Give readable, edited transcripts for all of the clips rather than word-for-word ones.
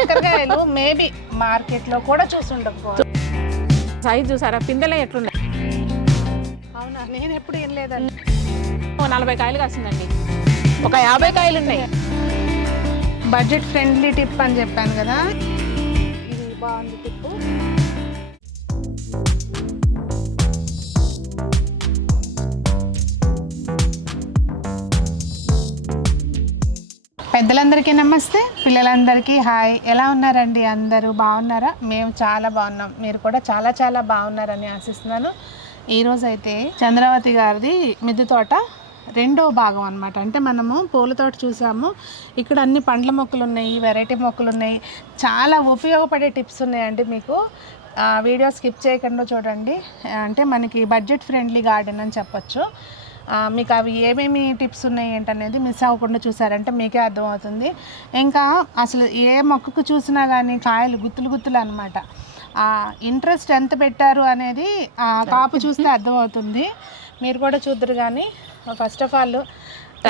కాకరకాయలు maybe market లో కూడా చూసుండకపోవచ్చు. సైజ్ చూసారా, పిందెలే ఎట్లున్నాయి. అవునా, నేను ఎప్పుడు ఏం లేదండి. 40 కాయలు కాసిందండి, ఒక 50 కాయలు ఉన్నాయి. బడ్జెట్ ఫ్రెండ్లీ టిప్ అని చెప్పాను కదా, ఇది బాగుంది టిప్. పెద్దలందరికీ నమస్తే, పిల్లలందరికీ హాయ్. ఎలా ఉన్నారండి అందరూ? బాగున్నారా? మేము చాలా బాగున్నాం, మీరు కూడా చాలా చాలా బాగున్నారని ఆశిస్తున్నాను. ఈరోజు అయితే చంద్రావతి గారిది మిద్దె తోట రెండో భాగం అనమాట. అంటే మనము పూల తోట చూసాము, ఇక్కడ అన్ని పండ్ల మొక్కలు ఉన్నాయి, వెరైటీ మొక్కలు ఉన్నాయి, చాలా ఉపయోగపడే టిప్స్ ఉన్నాయండి మీకు. వీడియో స్కిప్ చేయకుండా చూడండి. అంటే మనకి బడ్జెట్ ఫ్రెండ్లీ గార్డెన్ అని చెప్పొచ్చు. మీకు అవి ఏమేమి టిప్స్ ఉన్నాయి ఏంటనేది మిస్ అవ్వకుండా చూసారంటే మీకే అర్థమవుతుంది. ఇంకా అసలు ఏ మొక్కకు చూసినా కానీ కాయలు గుత్తులు గుత్తులు అనమాట. ఇంట్రెస్ట్ ఎంత పెట్టారు అనేది కాపు చూస్తే అర్థమవుతుంది. మీరు కూడా చూద్దరు. కానీ ఫస్ట్ ఆఫ్ ఆల్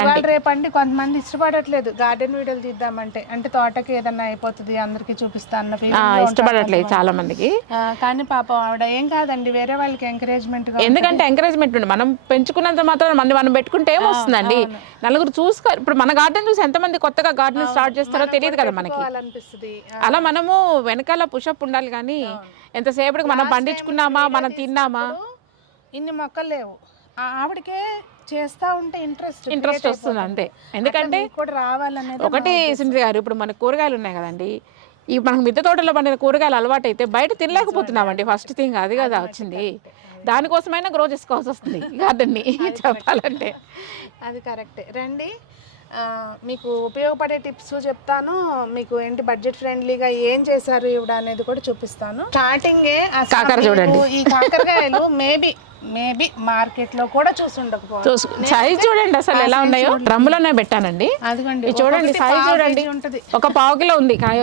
ఇవాళ రేపండి కొంతమంది ఇష్టపడట్లేదు గార్డెన్ వీడియోలు తీద్దామంటే, అంటే తోటకి ఏదన్నా అయిపోతుంది అందరికి చూపిస్తాను ఇష్టపడట్లేదు చాలా మందికి. కానీ పాపం ఆవిడ ఏం కాదండి, వేరే వాళ్ళకి ఎంకరేజ్మెంట్. ఎందుకంటే ఎంకరేజ్మెంట్ ఉంది, మనం పెంచుకున్నంత మాత్రం మనం పెట్టుకుంటే ఏమొస్తుందండి, నలుగురు చూసుకో. ఇప్పుడు మన గార్డెన్ చూసి ఎంతమంది కొత్తగా గార్డెన్ స్టార్ట్ చేస్తారో తెలియదు కదా మనకి. అలా మనము వెనకాల పుషప్ ఉండాలి. కానీ ఎంతసేపటికి మనం పండించుకున్నామా, మనం తిన్నామా. ఇన్ని మొక్కలు లేవు, ఆవిడకే చేస్తా ఉంటే ఇంట్రెస్ట్ వస్తుంది అంతే. ఎందుకంటే కూడా రావాలనేది ఒకటి సునీత గారు, ఇప్పుడు మన కూరగాయలు ఉన్నాయి కదండి, ఈ మనకు మిద్దె తోటలో పండిన కూరగాయలు అలవాటు అయితే బయట తినలేకపోతున్నామండి. ఫస్ట్ థింగ్ అది కదా వచ్చింది. దానికోసమైనా గ్రో చేసుకోవాల్సి వస్తుంది గార్డెన్ని చెప్పాలంటే. అది కరెక్టే. రండి, మీకు ఉపయోగపడే టిప్స్ చెప్తాను. మీకు ఏంటి బడ్జెట్ ఫ్రెండ్లీగా ఏం చేశారు ఇవిడ అనేది కూడా చూపిస్తాను. స్టార్టింగే కాకర చూడండి, ఈ కాకరకాయలు మేబీ మార్కెట్ లో కూడా చూసుండకపోవచ్చు. సైజ్ చూడండి అసలు ఎలా ఉన్నాయో. డ్రమ్ములోనే పెట్టానండి, అదిగోండి చూడండి సైజ్ చూడండి. ఒక 1/2 కిలో ఉంది కాయ.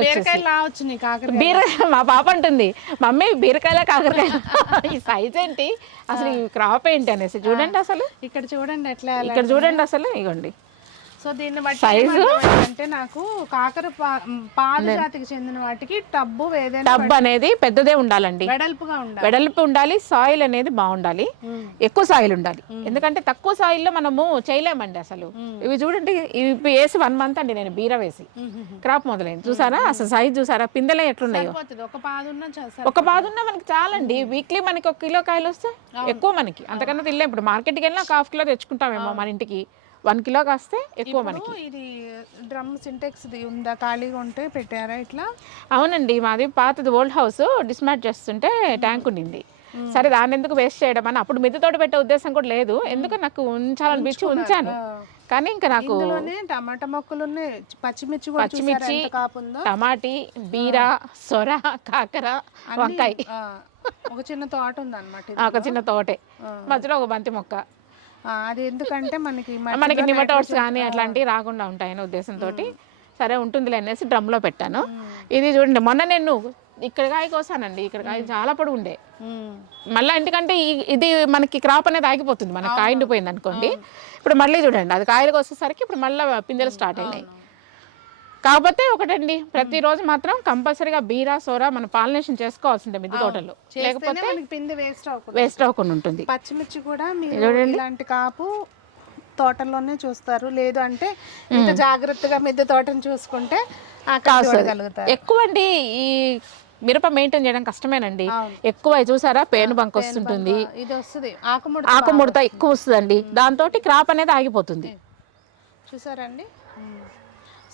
బీరకాయ మా పాప అంటుంది, మమ్మీ బీరకాయల కాకరకాయ ఈ సైజ్ ఏంటి అసలు, ఈ క్రాప్ ఏంటి అనేసి. చూడండి అసలు ఇక్కడ చూడండి ఎట్లా, ఇక్కడ చూడండి అసలు ఇగోండి. సో దీన్ని బట్టి అంటే నాకు కాకర పాదు జాతికి చెందిన వాటికి టబ్ అనేది పెద్దదే ఉండాలండి, వెడల్పు ఉండాలి. సాయిల్ అనేది బాగుండాలి, ఎక్కువ సాయిల్ ఉండాలి. ఎందుకంటే తక్కువ సాయిల్లో మనము చేయలేమండి అసలు. ఇవి చూడండి, ఇవి వేసి 1 మంత్ అండి నేను బీర వేసి, క్రాప్ మొదలైంది. చూసారా అసలు సైజ్ చూసారా, పిందెలే ఎట్లున్నాయో. ఒక పాదున్నా మనకి చాలండి. వీక్లీ మనకి 1 కిలో కాయలు వస్తే ఎక్కువ మనకి, అంతకన్నా తినలేం. ఇప్పుడు మార్కెట్కి వెళ్ళినా 1/2 కిలో తెచ్చుకుంటామేమో, మన ఇంటికి 1 కిలో కాస్తే ఎక్కువ మనకి. ఇది డ్రమ్ సింటెక్స్ ఉందా, ఖాళీగా ఉంటే పెట్టారా ఇట్లా? అవునండి, మాది పాతది ఓల్డ్ హౌస్, డిస్మాట్ చేస్తుంటే ట్యాంక్ ఉండింది. సరే దాన్ని ఎందుకు వేస్ట్ చేయడం అని, అప్పుడు మిద్దె తోట పెట్టే ఉద్దేశం కూడా లేదు. ఎందుకు నాకు ఉంచాలనిపించి ఉంచాను. కానీ ఇంకా నాకు టమాటా మొక్కలు ఉన్నాయి, పచ్చిమిర్చి, టమాటీ, బీర, సొర, కాకర, వంకాయ, ఒక చిన్న తోట ఉంది అనమాట. ఒక చిన్న తోటే, మధ్యలో ఒక బంతి మొక్క. అది ఎందుకంటే మనకి నిమటోడ్స్ కానీ అట్లాంటివి రాకుండా ఉంటాయనే ఉద్దేశంతో సరే ఉంటుందిలే అనేసి డ్రమ్లో పెట్టాను. ఇది చూడండి, మొన్న నేను ఇక్కడ కాయ కోసానండి. ఇక్కడ కాయ చాలా పొడి ఉండే, మళ్ళీ ఎందుకంటే ఇది మనకి క్రాప్ అనేది ఆగిపోతుంది, మనకి కాయ ఎండిపోయింది అనుకోండి. ఇప్పుడు మళ్ళీ చూడండి అది కాయలకు వచ్చేసరికి ఇప్పుడు మళ్ళీ పిందెలు స్టార్ట్ అయినాయి. కాకపోతే ఒకటండి, ప్రతిరోజు మాత్రం కంపల్సరీగా బీరా, సోరా మన పాలినేషన్ చేసుకోవాల్సిందే మిద్దె తోటలో, లేకపోతే వేస్ట్ అవ్వకుండా ఉంటుంది. పచ్చిమిర్చి కూడా ఇలాంటి కాపు తోటల్లోనే చూస్తారు, లేదు అంటే ఇంత జాగ్రత్తగా మిద్దె తోటను చూసుకుంటే ఎక్కువ అండి. ఈ మిరప మెయింటైన్ చేయడం కష్టమేనండి. ఎక్కువ చూసారా పేను బంక్ వస్తుంటుంది, ఇది వస్తుంది ఆకుముడత ఎక్కువ వస్తుందండి. దాంతో క్రాప్ అనేది ఆగిపోతుంది. చూసారండి.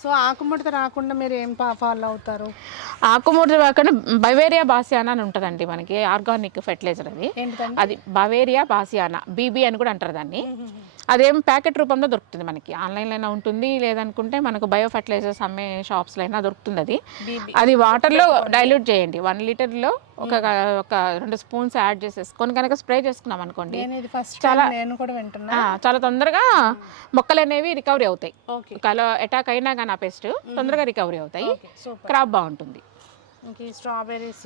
సో ఆకుముడత రాకుండా మీరు ఏం ఫాలో అవుతారు? ఆకుముడత రాకుండా బవేరియా బాసియానా అని ఉంటుందండి మనకి, ఆర్గానిక్ ఫెర్టిలైజర్. అది బవేరియా బాసియానా, బీబీ అని కూడా అంటారు దాన్ని. అదేం ప్యాకెట్ రూపంలో దొరుకుతుంది మనకి, ఆన్లైన్లో అయినా ఉంటుంది, లేదనుకుంటే మనకు బయో ఫర్టిలైజర్స్ అమ్మే షాప్స్లో అయినా దొరుకుతుంది. అది వాటర్లో డైల్యూట్ చేయండి. 1 లీటర్లో ఒక 2 స్పూన్స్ యాడ్ చేసేసుకొని కనుక స్ప్రే చేసుకున్నాం అనుకోండి, చాలా తొందరగా మొక్కలు అనేవి రికవరీ అవుతాయి. అటాక్ అయినా కానీ ఆ పెస్ట్ తొందరగా రికవరీ అవుతాయి, క్రాప్ బాగుంటుంది.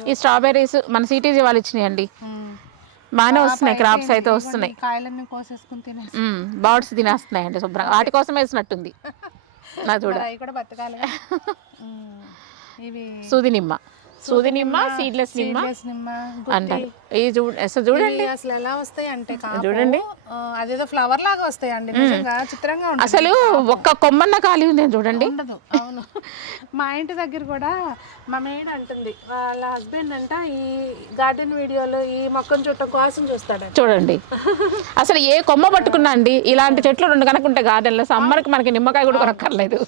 ఈ స్ట్రాబెర్రీస్ మన సిటీజీ వాళ్ళు ఇచ్చినాయండి, బాగానే వస్తున్నాయి, క్రాప్స్ అయితే వస్తున్నాయి. బర్డ్స్ తినేస్తున్నాయండి శుభ్రంగా, వాటి కోసం వేసినట్టుంది. నా చూడ ఇవి సూది నిమ్మ, సూది నిమ్మ, సీడ్లెస్ నిమ్మ నిమ్మ అంటారు. ఇది అసలు చూడండి అసలు ఎలా వస్తాయి అంటే చూడండి అదేదో ఫ్లవర్ లాగా వస్తాయండి, నిజంగా చిత్రంగా ఉంటుంది. అసలు ఒక్క కొమ్మన్న ఖాళీ ఉంది చూడండి. ఉండదు. అవును, మా ఇంటి దగ్గర కూడా మా మెయిన్ అంటుంది వాళ్ళ హస్బెండ్ అంట ఈ గార్డెన్ వీడియోలో ఈ మొక్కను చుట్టం కోసం చూస్తాడు చూడండి. అసలు ఏ కొమ్మ పట్టుకున్నా అండి ఇలాంటి చెట్లు రెండు కనుకుంటే గార్డెన్లో సమ్మర్కి మనకి నిమ్మకాయ కూడా కొనక్కర్లేదు,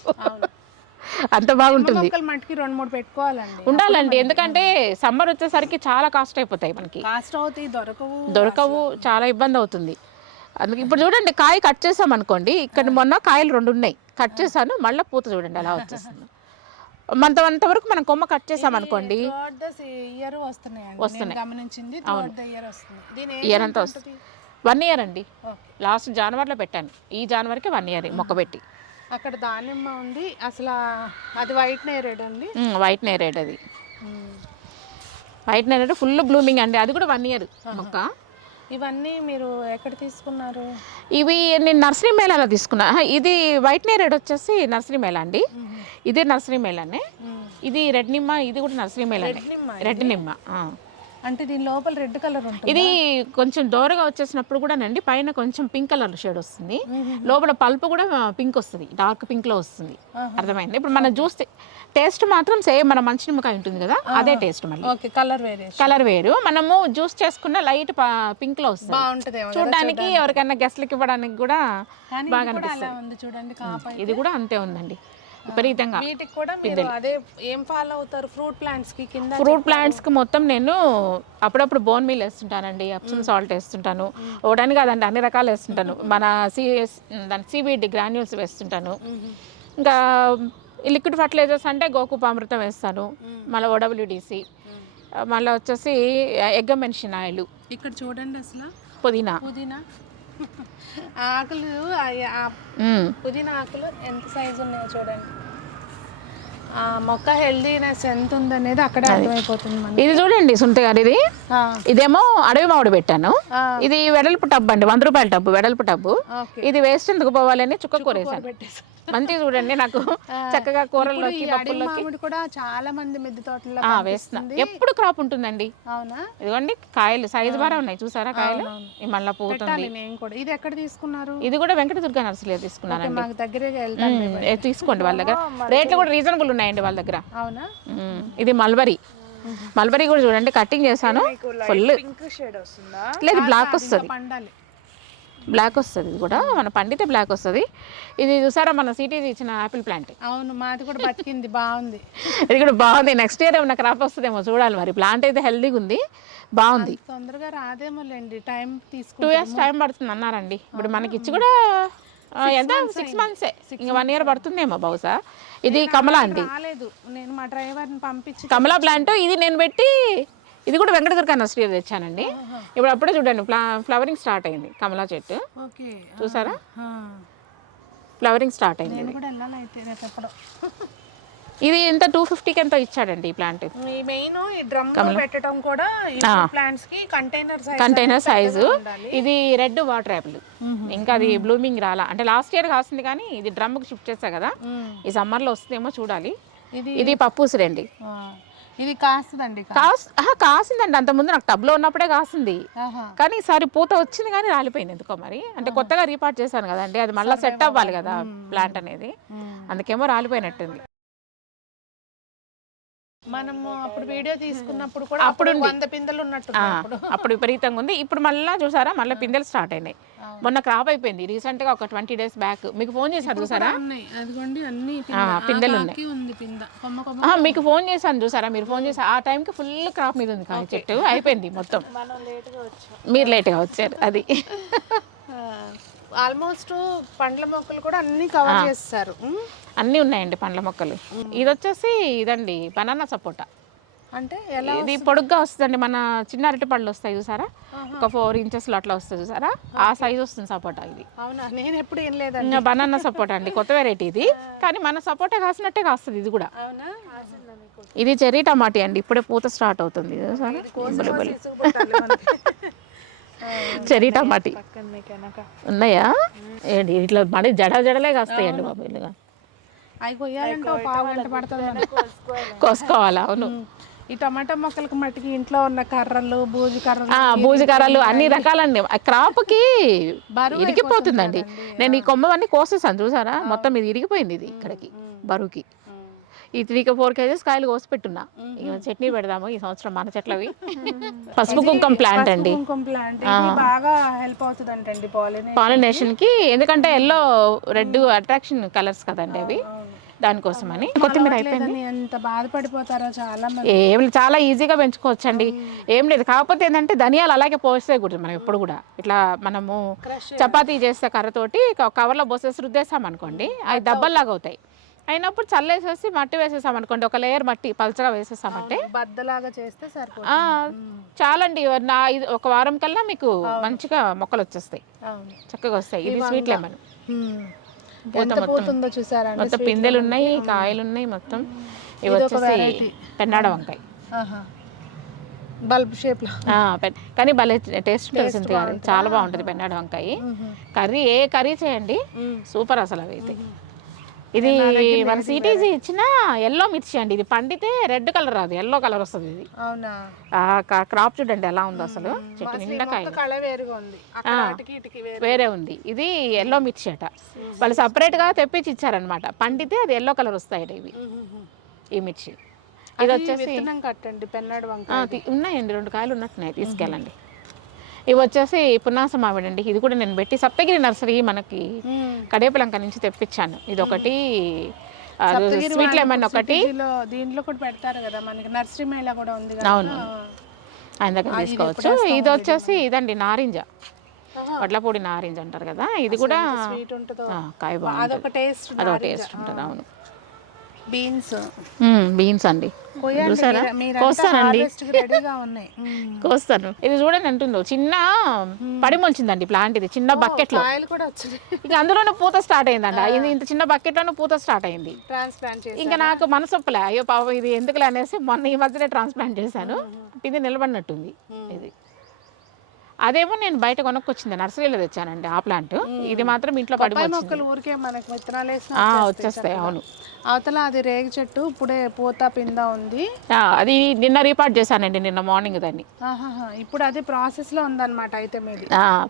అంత బాగుంటుంది. మట్టికి 2-3 పెట్టుకోవాలండి, ఉండాలండి. ఎందుకంటే సమ్మర్ వచ్చేసరికి చాలా కాస్ట్ అయిపోతాయి, మనకి కాస్ట్ అవుతాయి, దొరకవు, చాలా ఇబ్బంది అవుతుంది. అందుకే ఇప్పుడు చూడండి కాయ కట్ చేసాం అనుకోండి, ఇక్కడ మొన్న కాయలు 2 ఉన్నాయి, కట్ చేశాను, మళ్ళీ పూత చూడండి ఎలా వచ్చేస్తుంది. అంతవరకు మనం కొమ్మ కట్ చేసాం అనుకోండి వస్తున్నాయి. గమనించింది ఇయర్ అంతా వస్తుంది. 1 ఇయర్ అండి, లాస్ట్ జనవరిలో పెట్టాను, ఈ జనవరికి 1 ఇయర్ మొక్క పెట్టి. అక్కడ దానిమ్మ ఉంది, అసలు అది వైట్ నేరేడ్ అండి, వైట్ నేరేడ్, అది వైట్ నేరేడ్ ఫుల్ బ్లూమింగ్ అండి, అది కూడా 1 ఇయర్ మొక్క. ఇవన్నీ మీరు ఎక్కడ తీసుకున్నారు? ఇవి నేను నర్సరీ మేళాలో తీసుకున్నా. ఇది వైట్ నేరేడ్ వచ్చేసి నర్సరీ మేళా అండి, ఇదే నర్సరీ మేళానే. ఇది రెడ్ నిమ్మ, ఇది కూడా నర్సరీ మేళానే, రెడ్ నిమ్మ. అంటే దీని లోపల రెడ్ కలర్ ఉంటుంది. ఇది కొంచెం దోరగా వచ్చేసినప్పుడు కూడా నండి పైన కొంచెం పింక్ కలర్ షేడ్ వస్తుంది, లోపల పల్పు కూడా పింక్ వస్తుంది, డార్క్ పింక్ లో వస్తుంది. అర్థమైంది. ఇప్పుడు మనం చూస్తే టేస్ట్ మాత్రం సేమ్ మన మంచి నిమ్మకాయ ఉంటుంది కదా, అదే టేస్ట్. మళ్ళీ కలర్ వేరు, మనము జ్యూస్ చేసుకున్న లైట్ పింక్ లో వస్తుంది, చూడడానికి ఎవరికైనా గెస్ట్లకి ఇవ్వడానికి కూడా బాగా అనిపిస్తుంది. చూడండి, ఇది కూడా అంతే ఉందండి, విపరీతంగా. వీటికి కూడా మీరు అదే ఏం ఫాలో అవుతారు? ఫ్రూట్ ప్లాంట్స్ కి కింద ఫ్రూట్ ప్లాంట్స్ కి మొత్తం నేను అప్పుడప్పుడు బోన్ మీల్ వేస్తుంటానండి, అప్సమ్ సాల్ట్ వేస్తుంటాను, ఒకటానికి కాదండి అన్ని రకాలు వేస్తుంటాను. మన దాని CBD గ్రాన్యూల్స్ వేస్తుంటాను. ఇంకా లిక్విడ్ ఫర్టిలైజర్స్ అంటే గోకుపామృతం వేస్తాను, మళ్ళీ OWDC, మళ్ళీ వచ్చేసి ఎగ్గ మెన్షన్ ఆయిల్. ఇక్కడ చూడండి అసలు పుదీనా ఆకులు, పుదీనా ఆకులు ఎంత సైజు ఉన్నాయో చూడండి. ఆ మొక్క హెల్దీనెస్ ఎంత ఉందనేది అక్కడే అర్థమైపోతుంది మనకి. ఇది చూడండి సుంత గారు, ఇదేమో అడవి మామిడి పెట్టాను, ఇది వెడల్పు టబ్ అండి, 100 రూపాయల టబ్బు, వెడల్పు టబ్బు. ఇది వేస్ట్ ఎందుకు పోవాలని చుక్క కూరేసాను. మంచిగా చూడండి, నాకు చక్కగా కూరల్లోకి పప్పుల్లోకి కూడా చాలా మంది మిద్దె తోటలో వేస్తున్నా. ఎప్పుడు క్రాప్ ఉంటుందండి. అవునా? ఇదిగోండి కాయలు సైజు బాగా ఉన్నాయి, చూసారా కాయలు, మళ్ళీ పూతుంది. ఇది ఎక్కడ తీసుకున్నారు? ఇది కూడా వెంకటదుర్గ నర్సరీలో తీసుకున్నానండి, మాకు దగ్గరే తీసుకోండి, వాళ్ళ దగ్గర రేట్లు కూడా రీజనబుల్ ఉన్నాయండి వాళ్ళ దగ్గర. అవునా? ఇది మల్బరీ కూడా చూడండి, కటింగ్ చేశాను, ఫుల్ లేదు బ్లాక్ వస్తుంది, బ్లాక్ వస్తుంది. ఇది కూడా మన పండితే బ్లాక్ వస్తుంది. ఇది చూసారా మన సిటీజీ ఇచ్చిన ఆపిల్ ప్లాంట్. అవును, మాది కూడా బతికింది, బాగుంది. ఇది కూడా బాగుంది. నెక్స్ట్ ఇయర్ ఏమన్నా క్రాప్ వస్తుందేమో చూడాలి మరి. ప్లాంట్ అయితే హెల్దీగా ఉంది, బాగుంది. తొందరగా రాదేమో లేండి, టైం తీసుకుంటే 2 years టైం పడుతుంది అన్నారండి. ఇప్పుడు మనకి ఇచ్చి కూడా ఎంత 6 months, ఇంకా 1 year పడుతుందేమో బహుశా. ఇది కమలా అండి, నేను మా డ్రైవర్ని పంపించి కమలా ప్లాంట్ ఇది నేను పెట్టి, ఇది కూడా వెంకటదుర్గ నర్సరీ తెచ్చానండి. ఇప్పుడు అప్పుడే చూడండి ఫ్లవరింగ్ స్టార్ట్ అయింది కమలా చెట్టు, చూసారా ఫ్లవరింగ్ స్టార్ట్ అయింది. ఇది ఎంత 250కి ఎంతో ఇచ్చాడండి ఈ ప్లాంట్. పెట్టడం కూడా కంటైనర్ సైజు. ఇది రెడ్ వాటర్ యాపిల్, ఇంకా అది బ్లూమింగ్ రాలా, అంటే లాస్ట్ ఇయర్ కాస్తుంది కానీ ఇది డ్రమ్కి షిఫ్ట్ చేసా కదా, ఈ సమ్మర్లో వస్తుందేమో చూడాలి. ఇది పప్పు ఉసిరండి, ఇది కాస్తుందండి, కాసిందండి. అంతకుముందు నాకు టబ్లో ఉన్నప్పుడే కాసింది, కానీ ఈసారి పూత వచ్చింది కానీ రాలిపోయింది ఎందుకో మరి. అంటే కొత్తగా రీపార్ట్ చేశాను కదండి, అది మళ్ళీ సెట్ అవ్వాలి కదా ప్లాంట్ అనేది, అందుకేమో రాలిపోయినట్టుంది. మనము అప్పుడు వీడియో తీసుకున్నప్పుడు కూడా అప్పుడు 100 పిందెలు ఉన్నట్టు, అప్పుడు విపరీతంగా ఉంది. ఇప్పుడు మళ్ళీ చూసారా మళ్ళీ పిందెలు స్టార్ట్ అయినాయి. మొన్న క్రాప్ అయిపోయింది రీసెంట్ గా, ఒక 20 days బ్యాక్. మీకు ఫోన్ చేశాను చూసారా, పిందెలు ఉన్నాయి. మీకు ఫోన్ చేశాను చూసారా, మీరు ఫోన్ చేసి ఆ టైంకి ఫుల్ క్రాప్ మీద ఉంది కానీ చెట్టు అయిపోయింది మొత్తం. మీరు లేట్గా వచ్చారు. అది ఆల్మోస్ట్ పండ్ల మొక్కలు కూడా అన్ని కవర్ చేస్తారు, అన్నీ ఉన్నాయండి పండ్ల మొక్కలు. ఇది వచ్చేసి ఇదండి బనానా సపోటా. అంటే ఇది పొడుగ్గా వస్తుందండి, మన చిన్న అరటి పళ్ళు వస్తాయి చూసారా, ఒక 4 inches అట్లా వస్తుంది చూసారా, ఆ సైజ్ వస్తుంది సపోటా. ఇది అవునా? నేను ఎప్పుడు ఏం లేదండి, బనానా సపోటా అండి, కొత్త వెరైటీ ఇది. కానీ మన సపోటా కాసినట్టే కాస్తుంది ఇది కూడా. ఇది చెర్రీ టమాటీ అండి, ఇప్పుడే పూత స్టార్ట్ అవుతుంది చెర్రీ టమాటీ. ఉన్నాయా ఏంటి ఇట్లా మళ్ళీ జడలే కాస్తాయండి బాబు. ఇల్లుగా అవి కొయ్యాలంటే ఒక పావు గంట పడుతుంది మనకి. కోసుకోవాలి. అవును. ఈ టమాటా మొక్కలకు మట్టికి ఇంట్లో ఉన్న కర్రలు, బూజు కర్రలు, బూజు కర్రలు అన్ని రకాలండి. క్రాప్కి ఇరిగిపోతుందండి. నేను ఈ కొమ్మవన్నీ కోసేసాను చూసారా, మొత్తం ఇది ఇరిగిపోయింది. ఇది ఇక్కడికి బరువుకి ఈ 3-4 కేజెస్ కాయలు కోసి పెట్టున్నా. ఇక చట్నీ పెడదాము ఈ సంవత్సరం మన చెట్లవి. పసుపు కుంకుమ ప్లాంట్ అండి. కుంకుమ ప్లాంట్ బాగా హెల్ప్ అవుతుంది అంటండి పాలినేషన్ కి. ఎందుకంటే ఎల్లో రెడ్ అట్రాక్షన్ కలర్స్ కదండి అవి, దానికోసమని. కొత్తిమీర అయిపోయింది. ఎంత బాధపడిపోతారో చాలా మంది. ఏం చాలా ఈజీగా పెంచుకోవచ్చండి, ఏం లేదు. కాకపోతే ఏంటంటే ధనియాలు అలాగే పోసేయకూడదు మనం ఎప్పుడు కూడా. ఇట్లా మనము చపాతీ చేస్తే కర్రతోటి కవర్లో పోసేసి రుద్దేసాం అనుకోండి, అవి దెబ్బల్లాగా అవుతాయి. అయినప్పుడు చల్లేసేసి మట్టి వేసేసాం అనుకోండి, ఒక లేయర్ మట్టి పలచగా వేసేసామంటే బద్దలాగా చేస్తే సరిపోతుంది. చాలండి. ఇది ఒక వారం కల్లా మీకు మంచిగా మొక్కలు వచ్చేస్తాయి, చక్కగా వస్తాయి. ఇది స్వీట్ లెమన్. మొత్తం పిందెలు ఉన్నాయి, కాయలు ఉన్నాయి మొత్తం. ఇవి వచ్చేసి పెన్నాడ వంకాయ, బల్బ్ షేప్ లో. కానీ భలే టేస్ట్ ఉంటుంది కాదు, చాలా బాగుంటుంది పెన్నాడ వంకాయ కర్రీ. ఏ కర్రీ చేయండి సూపర్ అసలు అవి అయితే. ఇది మన సిటీజీ ఇచ్చిన ఎల్లో మిర్చి అండి. ఇది పండితే రెడ్ కలర్ రాదు, ఎల్లో కలర్ వస్తుంది. ఇది క్రాప్ చూడండి ఎలా ఉందో అసలు, చెట్టు నిండా కాయలు వేరే ఉంది. ఇది ఎల్లో మిర్చి అట, వాళ్ళు సపరేట్ గా తెప్పించి ఇచ్చారనమాట. పండితే అది ఎల్లో కలర్ వస్తాయట ఇవి, ఈ మిర్చి. ఇది వచ్చేసి ఉన్నాయండి, 2 కాయలు ఉన్నట్టున్నాయి, తీసుకెళ్ళండి. ఇవి వచ్చేసి పున్నాస మామిడి అండి. ఇది కూడా నేను పెట్టి సప్తగిరి నర్సరీ మనకి కడేపలంక నుంచి తెప్పించాను. ఇది ఒకటి, స్వీట్ లెమన్ ఒకటి. దీంట్లో కూడా పెడతారు కదా మనకి, నర్సరీ మేళ కూడా ఉంది కదా. అవును, ఆయన దగ్గర తీసుకోవచ్చు. ఇది వచ్చేసి ఇదండి నారింజ, వడ్లపూడి నారింజ అంటారు కదా. ఇది కూడా కాయ బాగుంటుంది, అదొక టేస్ట్ ఉంటుంది. అవును. బీన్స్ అండి, చూసారా, కోస్తానండి, కోస్తాను. ఇది చూడండి అంటుందో, చిన్న పడి మొలిచిందండి ప్లాంట్. ఇది చిన్న బకెట్ లో, ఇక అందులోనే పూత స్టార్ట్ అయిందండి. ఇంత చిన్న బకెట్ లోనే పూత స్టార్ట్ అయింది. ఇంకా నాకు మనసొప్పలే, అయ్యో పాపం ఇది ఎందుకులే అనేసి మొన్న ఈ మధ్యనే ట్రాన్స్ప్లాంట్ చేశాను. ఇది నిలబడినట్టుంది. ఇది అదేమో నేను బయట కొనుక్కొచ్చింది, నర్సరీలో తెచ్చానండి ఆ ప్లాంట్. ఇది మాత్రం ఇంట్లో వచ్చేస్తాయి. అవును. అవతల అది రేగి చెట్టు ఇప్పుడే పూత పింద ఉంది. అది నిన్న రీపార్ట్ చేశానండి, నిన్న మార్నింగ్ దాన్ని. ఇప్పుడు అది ప్రాసెస్ లో ఉందన్నమాట. అయితే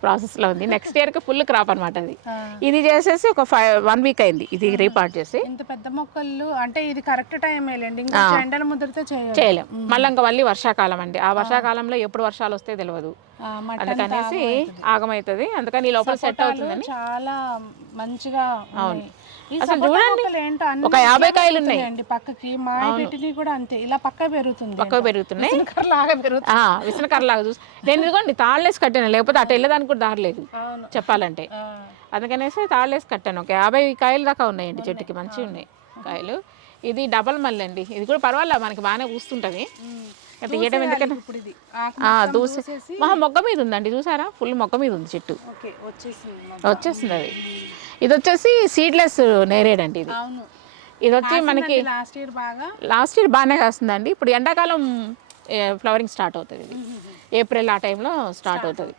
ప్రాసెస్ లో ఉంది. నెక్స్ట్ ఇయర్ కి ఫుల్ క్రాప్ అనమాట అది. ఇది చేసేసి ఒక 1 వీక్ అయింది ఇది రీపార్ట్ చేసి. ఇంత పెద్ద మొక్కలు అంటే ఇది కరెక్ట్ టైం వేయండి, ఎండల ముద్రతో చేయలేం. మళ్ళీ వర్షాకాలం అండి, ఆ వర్షాకాలంలో ఎప్పుడు వర్షాలు వస్తే తెలియదు, అందుకనేసి ఆగమవుతుంది. అందుకని ఈ లోపల సెట్ అవుతుందని చాలా మంచిగా. అవును, అసలు చూడండి ఒక 50 కాయలు ఉన్నాయి పక్కకి. మా పెట్టినవి కూడా అంతే, ఇలా పక్క పెరుగుతున్నాయి, విసనకర్రలాగా చూసి. నేను ఇదిగోండి తాళ్ళేసి కట్టాను, లేకపోతే అటు వెళ్ళేదానికి కూడా దారలేదు చెప్పాలంటే. అందుకనేసి తాళ్ళేసి కట్టాను. ఒక 50 కాయలు దాకా ఉన్నాయండి చెట్టుకి, మంచిగా ఉన్నాయి కాయలు. ఇది డబల్ మల్లె అండి, ఇది కూడా పర్వాలేదు, మనకి బాగానే పూస్తుంటది. తీయడం ఎందుకంటే మొగ్గ మీద ఉందండి, చూసారా, ఫుల్ మొగ్గ మీద ఉంది చెట్టు, వచ్చేసింది అది. ఇది వచ్చేసి సీడ్లెస్ నేరేడ్ అండి. ఇది వచ్చి మనకి లాస్ట్ ఇయర్ బాగానే కాస్తుందండి. ఇప్పుడు ఎండాకాలం ఫ్లవరింగ్ స్టార్ట్ అవుతుంది, ఇది ఏప్రిల్ ఆ టైంలో స్టార్ట్ అవుతుంది.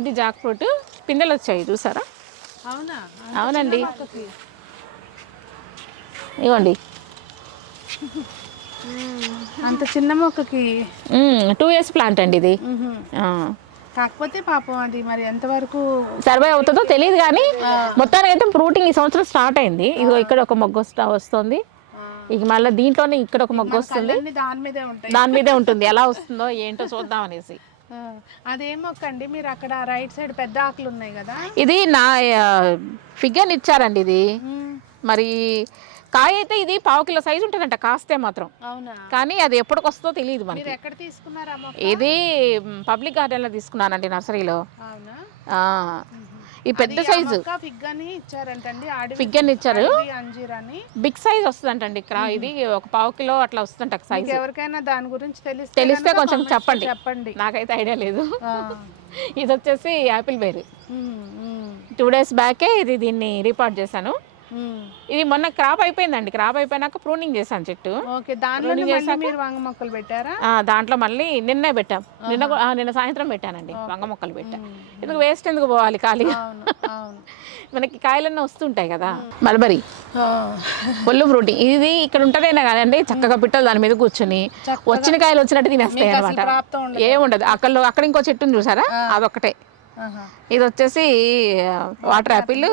ఇది జాక్ ఫ్రూట్, పిందెలు వచ్చాయి చూసారా. అవునండి, ఇవ్వండి. అంత చిన్న మొక్కకి 2 years ప్లాంట్ అండి ఇది. కాకపోతే పాపం అది మరి ఎంతవరకు సర్వే అవుతుందో తెలియదు, కానీ మొత్తానికి అయితే ఫ్రూటింగ్ ఈ సంవత్సరం స్టార్ట్ అయింది. ఇదిగో ఇక్కడ ఒక మొగ్గ వస్తుంది, ఇక మళ్ళీ దీంట్లోనే ఇక్కడ ఒక మొగ్గ వస్తుంది, దాని మీదే ఉంటుంది. ఎలా వస్తుందో ఏంటో చూద్దాం అనేసి. అదేం మొక్క అండి మీరు అక్కడ రైట్ సైడ్ పెద్ద ఆకులు ఉన్నాయి కదా, ఇది నా ఫిగర్ ఇచ్చారండి. ఇది మరి కాయ అయితే ఇది 1/2 కిలో సైజు ఉంటుందంట కాస్తే మాత్రం. కానీ అది ఎప్పటికి వస్తుందో తెలియదు మనకి. ఇది పబ్లిక్ గార్డెన్ లో తీసుకున్నానండి, నర్సరీలో. ఈ పెద్ద సైజు ఫిగ్ అని ఇచ్చారు, బిగ్ సైజ్ వస్తుందంటండి. ఇది ఒక 1/2 కిలో అట్లా వస్తుందంట సైజ్. ఎవరికైనా దాని గురించి తెలిస్తే కొంచెం చెప్పండి, నాకైతే ఐడియా లేదు. ఇది వచ్చేసి యాపిల్ బేర్. 2 days బ్యాకే దీన్ని రిపోర్ట్ చేశాను. ఇది మొన్న క్రాప్ అయిపోయిందండి. క్రాప్ అయిపోయినాక ప్రూనింగ్ చేశాను చెట్టు. ఓకే, దాంట్లో మీరు వంగ మొక్కలు పెట్టారా? దాంట్లో మళ్ళీ నిన్నే పెట్టాం. నిన్న సాయంత్రం పెట్టానండి వంగ మొక్కలు పెట్టాను. ఎందుకు వేస్ట్ ఎందుకు పోవాలి ఖాళీగా, మనకి కాయలన్నీ వస్తుంటాయి కదా. Mulberry full fruity. ఇది ఇక్కడ ఉంటదేనా కదండి, చక్కగా పిట్టలు దాని మీద కూర్చొని వచ్చిన కాయలు వచ్చినట్టు తినేస్తాయి అనమాట. ఏముండదు. అక్కడ ఇంకో చెట్టుని చూసారా, అదొక్కటే. ఇది వచ్చేసి వాటర్ యాపిల్,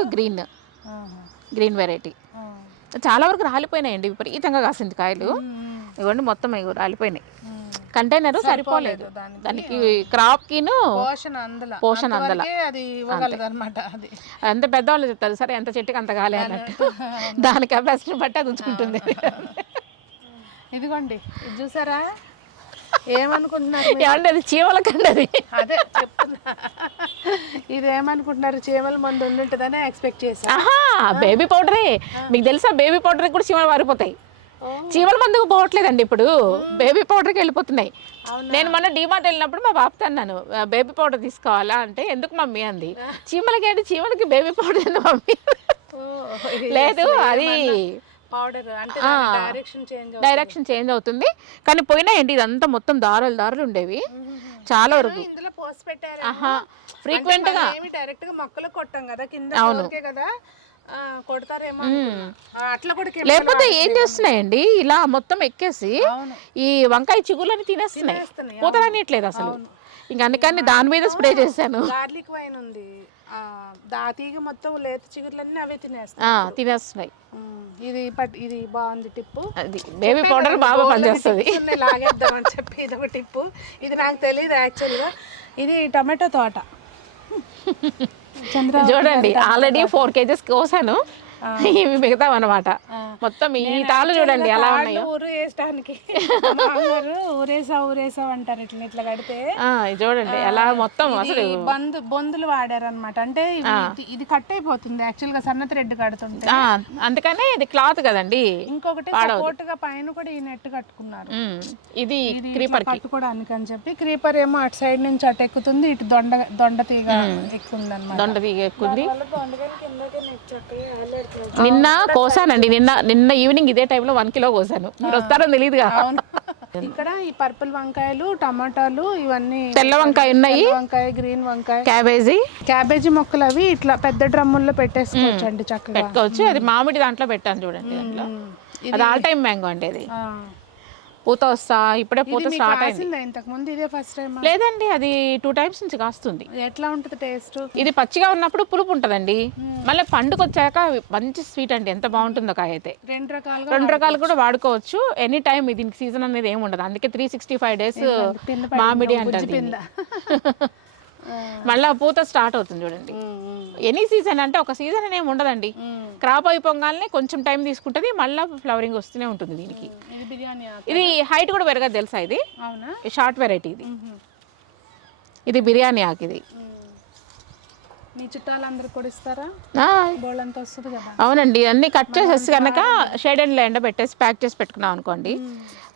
గ్రీన్ వెరైటీ. చాలా వరకు రాలిపోయినాయండి, విపరీతంగా కాసింది కాయలు. ఇవ్వండి మొత్తం రాలిపోయినాయి. కంటైనర్ సరిపోలేదు దానికి, క్రాప్ కిను పోషణ అందల. అంత పెద్దవాళ్ళు చెప్తారు, సరే ఎంత చెట్టుకి అంత కాలే అన్నట్టు. దాని కెపాసిటీ బట్టి అది ఉంచుకుంటుంది. ఇదిగోండి, ఇది చూసారా, ఏమనుకుంటున్నారు? ఏమంటే అది చీమల కండి. అది అదే చెప్తున్నా, ఇది ఏమనుకుంటున్నారు, చీమల మందు ఉంటుందనే ఎక్స్పెక్ట్ చేసా. బేబీ పౌడరే. మీకు తెలుసా, బేబీ పౌడర్ కూడా చీమలు పారిపోతాయి. చీమల మందుకు పోవట్లేదండి ఇప్పుడు, బేబీ పౌడర్కి వెళ్ళిపోతున్నాయి. నేను మొన్న డీమార్ట్ వెళ్ళినప్పుడు మా బాబుతో అన్నాను, బేబీ పౌడర్ తీసుకోవాలా అంటే, ఎందుకు మమ్మీ అంది. చీమలకి ఏంటి, చీమలకి బేబీ పౌడర్ ఎందుకు మమ్మీ? లేదు, అది పౌడర్ అంటే డైరెక్షన్ చేంజ్ అవుతుంది. కానీ పోయినాయండి, ఇదంతా మొత్తం దారాలు ఉండేవి చాలా వరకు. ఇందులో పోసి పెట్టారు ఫ్రీక్వెంట్ గా. డైరెక్ట్ గా మొక్కలు కొట్టాం కదా కింద, కదా కొడతారేమో అట్లా కూడా. లేకపోతే ఏం చేస్తున్నాయండి, ఇలా మొత్తం ఎక్కేసి ఈ వంకాయ చిగుళ్ళని తినేస్తున్నాయి, పూతరానియట్లేదు అసలు. ఇంక అందుకని దాని మీద స్ప్రే చేశాను. గార్లిక్ వైన్ ఉంది, తీగ మొత్తం లేత చిగుర్లన్నీ అవే తినేస్తున్నాయి. ఇది బాగుంది టిప్పు. అది బేబీ పౌడర్ బాగా పనిచేస్తుంది. లాగేద్దామని చెప్పి ఇది ఒక టిప్పు. ఇది నాకు తెలియదు యాక్చువల్గా. ఇది టమాటో తోట. చూడండి, ఆల్రెడీ 4 kgs కోసాను, ఇవి మిగతాం అనమాట. మొత్తం ఈ తాళ్ళు చూడండి ఎలా ఉన్నాయో. ఊరు వేయడానికి ఊరేసావు అంటారు, ఇట్లా కడితే. చూడండి ఎలా మొత్తం అసలు బొందులు వాడారనమాట. అంటే ఇది కట్ అయిపోతుంది యాక్చువల్ గా, సన్న థ్రెడ్ కడుతుంటే. అందుకనే ఇది క్లాత్ కదండి. ఇంకొకటి సపోర్ట్ గా పైన కూడా ఈ నెట్ కట్టుకున్నారు. ఇది క్రీపర్ కట్టుకోవడానికి అని చెప్పి. క్రీపర్ ఏమో అటు సైడ్ నుంచి అటు ఎక్కుతుంది, ఇటు దొండ తీగ ఎక్కుంది అనమాట. దొండ తీగ ఎక్కుంది. నిన్న కోసానండి, నిన్న ఈవినింగ్ ఇదే టైంలో 1 kilo కోసాను. మీరు వస్తారని తెలియదుగా. ఇక్కడ ఈ పర్పుల్ వంకాయలు, టమాటాలు, ఇవన్నీ తెల్ల వంకాయ ఉన్నాయి, వంకాయ, గ్రీన్ వంకాయ, క్యాబేజీ మొక్కలు. అవి ఇట్లా పెద్ద డ్రమ్ముల్లో పెట్టేసుకోవచ్చు అండి, చక్కగా పెట్టుకోవచ్చు. అది మామిడి దాంట్లో పెట్టాను చూడండి, దాంట్లో. అది ఆల్ టైమ్ మ్యాంగో అండి. అది పూత వస్తా, ఇప్పుడే పూత స్టార్ట్ అయింది. ఇంతకు ముందు ఇదే ఫస్ట్ టైం? లేదండి, అది 2 times నుంచి కాస్తుంది. ఎట్లా ఉంటుంది టేస్ట్? ఇది పచ్చిగా ఉన్నప్పుడు పులుపు ఉంటదండి, మళ్ళీ పండుగ వచ్చాక మంచి స్వీట్ అండి. ఎంత బాగుంటుందో కాయ అయితే. 2 రకాలు కూడా వాడుకోవచ్చు. ఎనీ టైం దీనికి సీజన్ అనేది ఏమి ఉండదు. అందుకే 365 days మామిడి అంటారు. మళ్ళా పూత స్టార్ట్ అవుతుంది చూడండి. ఎనీ సీజన్ అంటే ఒక సీజన్ అని ఏమి ఉండదండి. క్రాప్ అయిపోగానే కొంచెం టైం తీసుకుంటుంది, మళ్ళీ ఫ్లవరింగ్ వస్తూనే ఉంటుంది దీనికి. ఇది హైట్ కూడా పెరగదు తెలుసా, ఇది షార్ట్ వెరైటీ. ఇది బిర్యానీ ఆకు. ఇది మీ చుట్టాలందరూ కూడా ఇస్తారా? అవునండి, అన్ని కట్ చేసేసి కనుక షేడ్ అండ్ ఎండ పెట్టేసి ప్యాక్ చేసి పెట్టుకున్నాం అనుకోండి,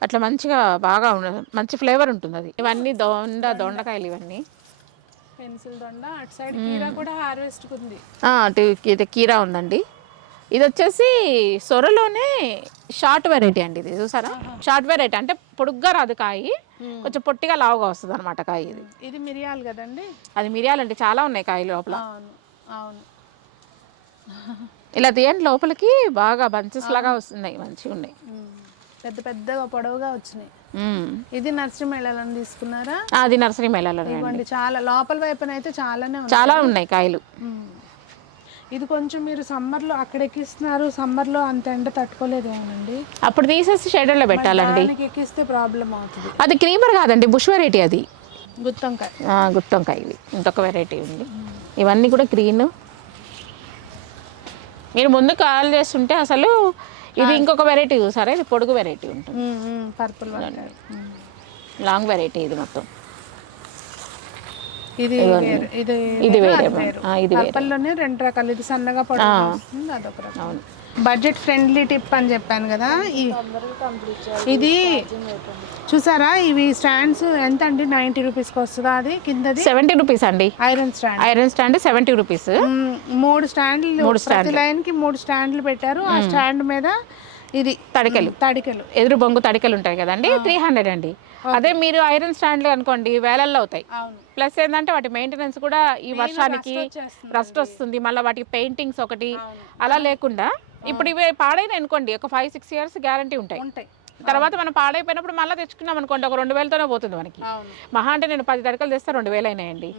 అట్లా మంచిగా బాగా మంచి ఫ్లేవర్ ఉంటుంది. అది ఇవన్నీ దొండకాయలు, ఇవన్నీ పెన్సిల్ దొండ. అటు సైడ్ కీరా కూడా హార్వెస్ట్ ఉంది. ఇది కీరా ఉందండి. ఇది వచ్చేసి సొరలోనే షార్ట్ వెరైటీ అండి. ఇది చూసారా, షార్ట్ వెరైటీ అంటే పొడుగ్గా రాదు కాయ, కొంచెం పొట్టిగా లావుగా వస్తుంది అనమాట కాయ. ఇది మిరియాలు కదండి? అది మిరియాలు అంటే చాలా ఉన్నాయి కాయ లోపల. అవును, ఇలా తీయండి, లోపలికి బాగా బంచెస్ లాగా వస్తున్నాయి, మంచిగా ఉన్నాయి, పెద్ద పెద్దగా పొడవుగా వచ్చినాయి. ఇది నర్సరీ మేళాలో తీసుకున్నారా? అది నర్సరీ మేళాలో చాలా లోపల వైపున అయితే చాలా ఉన్నాయి కాయలు. ఇది కొంచెం మీరు సమ్మర్లో అక్కడ ఎక్కిస్తున్నారు, సమ్మర్లో అంత ఎండ తట్టుకోలేదేమోనండి, అప్పుడు తీసేసి షెడర్లో పెట్టాలండి. ఎక్కిస్తే ప్రాబ్లం అవుతుంది. అది క్రీమర్ కాదండి, బుష్ వెరైటీ. అది గుత్తొంకాయ. ఇది ఇంకొక వెరైటీ ఉంది. ఇవన్నీ కూడా గ్రీన్. మీరు ముందు కాల్ చేస్తుంటే అసలు ఇది ఇంకొక వెరైటీ చూసారా, ఇది పొడుగు వెరైటీ ఉంటుంది, పర్పుల్ లాంగ్ వెరైటీ. ఇది మొత్తం ఇది వేరే. పర్పుల్లోనే 2 రకాలు. ఇది సన్నగా పొడవుగా వస్తుంది, అదొక రకం. అవును, బడ్జెట్ ఫ్రెండ్లీ టిప్ అని చెప్పాను కదా. ఇది చూసారా, ఇవి స్టాండ్స్ ఎంత అండి? 90 రూపీస్కి వస్తుందా? అది కిందది 70 రూపీస్ అండి. Iron stand. Iron stand 70 rupees. 3 స్టాండ్లు, ప్రతి లైన్కి 3 స్టాండ్లు పెట్టారు. ఆ స్టాండ్ మీద ఇది తడికెలు ఎదురు బొంగు తడికెలు ఉంటాయి కదండి, 300 అండి. అదే మీరు ఐరన్ స్టాండ్లు అనుకోండి వేలల్లో అవుతాయి. ప్లస్ ఏంటంటే వాటి మెయింటెనెన్స్ కూడా ఈ వర్షానికి రస్ట్ వస్తుంది, మళ్ళీ వాటికి పెయింటింగ్స్ ఒకటి అలా లేకుండా. ఇప్పుడు ఇవి పాడైన అనుకోండి ఒక 5-6 ఇయర్స్ గ్యారంటీ ఉంటాయి. తర్వాత మనం పాడైపోయినప్పుడు మళ్ళీ తెచ్చుకున్నాం అనుకోండి ఒక 2000తోనే పోతుంది మనకి. మహా అంటే నేను 10 తడికలు తెస్తే 2000 అయినాయండి.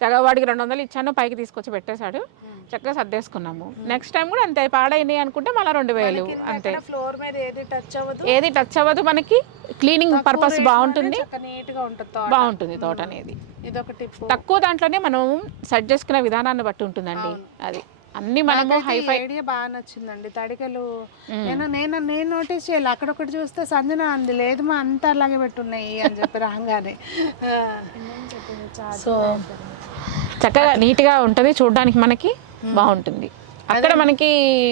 చక్కగా వాడికి 200 ఇచ్చాను, పైకి తీసుకొచ్చి పెట్టేశాడు, చక్కగా సర్దేసుకున్నాము. నెక్స్ట్ టైం కూడా అంతే, పాడైనాయి అనుకుంటే మళ్ళీ 2000 అంతే. ఫ్లోర్ మీద ఏది టచ్ అవ్వదు, మనకి క్లీనింగ్ పర్పస్ బాగుంటుంది, బాగుంటుంది తోట అనేది. ఇదొక టిప్. తక్కువ దాంట్లోనే మనం సెట్ చేసుకునే విధానాన్ని బట్టి ఉంటుందండి. అది అన్ని మనము హైఫై. ఐడియా బాగా నచ్చిందండి. తడికలు నేను నోటీస్ చేయాలి, అక్కడొకటి చూస్తే సంజన అంది లేదు మా అంతా అలాగే పెట్టున్నాయి అని చెప్పి రాగానే. సో చక్కగా నీట్గా ఉంటుంది చూడడానికి, మనకి బాగుంటుంది. అక్కడ మనకి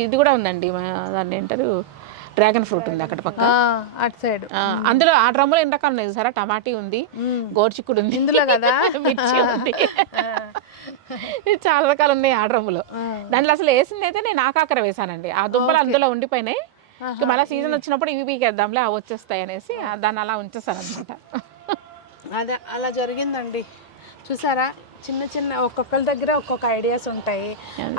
ఇది కూడా ఉందండి, దాన్ని ఏంటారు, డ్రాగన్ ఫ్రూట్ ఉంది అక్కడ పక్క అటు సైడ్. అందులో ఆ డ్రమ్ములో ఎన్ని రకాలు ఉన్నాయి సరే, టమాటీ ఉంది, గోర్చిక్కుడు ఉంది ఇందులో కదా, మిర్చి ఉంది, చాలా రకాలు ఉన్నాయి ఆ డ్రమ్ములో. దాంట్లో అసలు వేసింది అయితే నేను ఆకాకర వేసానండి, ఆ దుబ్బలు అందులో ఉండిపోయినాయి. మళ్ళీ సీజన్ వచ్చినప్పుడు ఇవి పీకేద్దాంలే అవి వచ్చేస్తాయి అనేసి దాన్ని అలా ఉంచేస్తాను అనమాట. అదే అలా జరిగిందండి. చూసారా, చిన్న చిన్న ఒక్కొక్కరి దగ్గర ఒక్కొక్క ఐడియాస్ ఉంటాయి.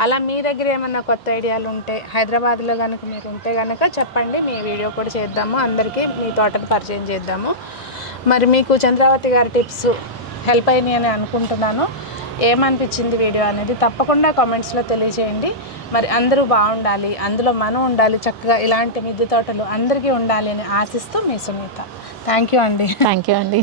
అలా మీ దగ్గర ఏమన్నా కొత్త ఐడియాలు ఉంటే, హైదరాబాద్లో కనుక మీరు ఉంటే కనుక చెప్పండి, మీ వీడియో కూడా చేద్దాము, అందరికీ మీ తోటను పరిచయం చేద్దాము. మరి మీకు చంద్రావతి గారి టిప్స్ హెల్ప్ అయినాయి అని అనుకుంటున్నాను. ఏమనిపించింది వీడియో అనేది తప్పకుండా కామెంట్స్లో తెలియజేయండి. మరి అందరూ బాగుండాలి, అందులో మనం ఉండాలి, చక్కగా ఇలాంటి మిద్దె తోటలు అందరికీ ఉండాలి అని ఆశిస్తూ మీ సునీత. థ్యాంక్ యూ అండి. థ్యాంక్ యూ అండి.